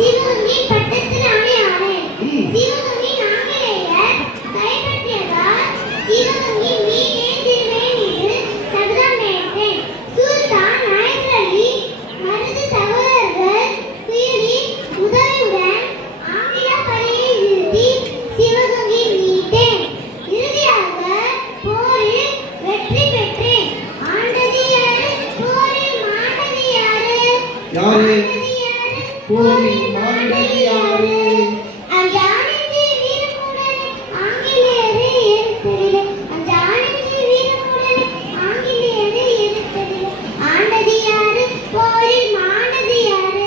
சிவகங்கை பட்டத்தில் ஆணையாளர். சிவகங்கை ஆங்கிலேயர் கைப்பற்றியதால் சிவகங்கை மீனே திருவேன் என்று சபதமேற்றேன். சுல்தான் ஹைதர் அலி மருது சகோதரர்கள் குயிலின் உதவியுடன் ஆங்கில படையை வீழ்த்தி சிவகங்கை மீட்டேன். இறுதியாக போரில் வெற்றி பெற்றேன். ஆண்டது யாரு? போரில் மாண்டது யாரு? யாரு? போரில் மாண்டது யாரு? அஞ்சானஞ்சி வீரமுடன் ஆங்கிலேயரை எதிர்த்ததில்லை. அஞ்சானஞ்சி வீரமுடன் ஆங்கிலேயரை எதிர்த்ததில்லை. ஆண்டது யாரு? போரில் மாண்டது யாரு?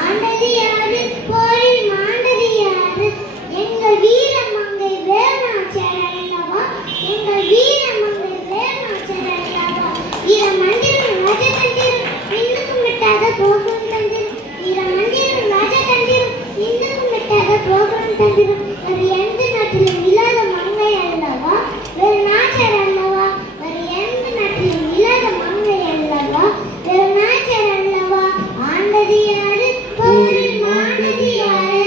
ஆண்டது யாரு? போரில் மாண்டது யாரு? எங்கள் வீரமங்கை வேலுநாச்சியார் அல்லவா? எங்கள் வீரமங்கை வேலுநாச்சியார் அல்லவா? வீரமந்திரம் ராஜதந்திரம் இன்னும் விட்டாத போகும் தந்திரம். வீரமந்திரம் ராஜதந்திரம் இன்னும் விட்டாத போகும் தந்திரம். வேறு எந்த நாட்டிலும் இல்லாத மங்கை அல்லவா? வேலுநாச்சியார் அல்லவா? வேறு எந்த நாட்டிலும் இல்லாத மங்கை அல்லவா? வேலுநாச்சியார் அல்லவா? ஆண்டது யாரு? போரில் மாண்டது யாரு?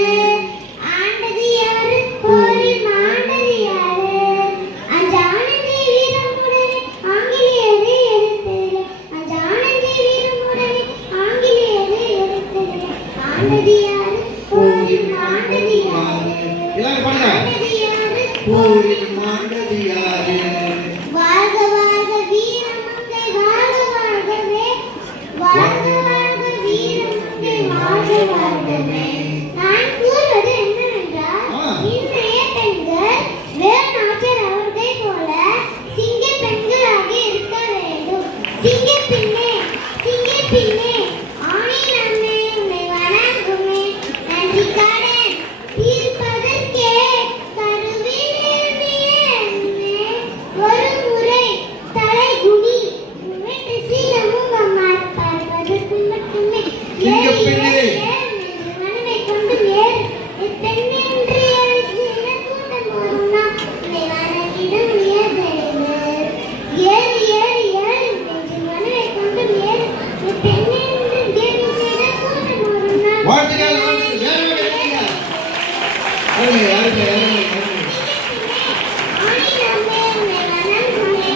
ஆண்டது யாரு? போரில் மாண்டது யாரு? அஞ்சானஞ்சி வீரமுடனே ஆங்கிலேயரை எதிர்த்ததில்லை. அஞ்சானஞ்சி வீரமுடனே ஆங்கிலேயரை எதிர்த்ததில்லை. ஆண்டது யாரு? போரில் மாண்டது யாரு? எல்லாரும் பாடுங்க. ஆண்டது யாரு? போரில் மாண்டது யாரு? வாழ்க வாழ்க வீரமங்கை வாழ்க வாழ்கவே. வாழ்க வாழ்க வீரமங்கை வாழ்க வாழ்கவே. நான் கூறுவது என்னவென்றால், இன்றைய பெண்கள் வேலுநாச்சியார் அவர்களைப் போல சிங்க பெண்களாக இருக்க வேண்டும். சிங்கப்பெண்ணே, சிங்கப்பெண்ணே, ஆணின் அம்மே உன்னை வணங்குமே. நன்றி கடன் தீர்ப்பதற்கே கருவிலே ஒரு முறை தலைகுனி உன்னை சீலமும் அம்மாள் பார்ப்பதற்கு மட்டுமே. சிங்கப்பெண்ணே. மனதை கொண்டு நேர் பெண் என்று அழைத்து கூட்டம் ஒரு நாள் உன்னை வணங்கிடும் உயர்ந்தடைவு. ஏறு ஏறு ஏறு என்று மனதை கொண்டு நேர் பெண் என்று தேவி செய்த கூட்டம் ஒரு நாள். வாழ்த்துக்கள், வாழ்த்துக்கள். யாருங்க இருக்கீங்க? யாருங்க, யாருங்க, யாருங்க? ஆணினமே உன்னை வணங்குமே.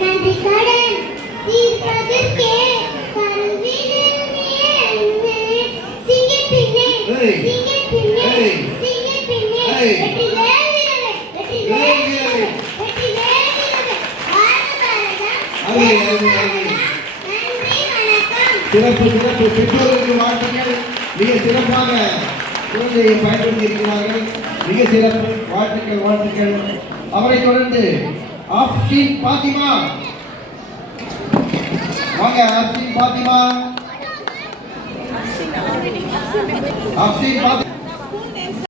நன்றி கடன் தீர்ப்பதற்கே கருவிலே சிங்கப்பெண்ணே, ஏய். சிங்கப்பெண்ணே, ஏய். சிங்கப்பெண்ணே, ஏய். வெற்றிவேல் வீரவே, வெற்றிவேல் வீரவே, வெற்றிவேல் வீரவே. வாழ்க பாரதம், அருமை, வாழ்க அருமை, பாரதம். அருமை. நன்றி, வணக்கம். சிறப்பு, சிறப்பு. பெற்றோருக்கு வாழ்த்துக்கள். மிக சிறப்பாக குழந்தையை பயன்படுத்தி இருக்கிறார்கள். மிக சிறப்பு. வாழ்த்துக்கள், வாழ்த்துக்கள். அவரை தொடர்ந்து ஆப்ஷின் பாத்திமா. வாங்க ஆப்ஷின் பாத்திமா. ஆப்ஷின் பாத்திமா.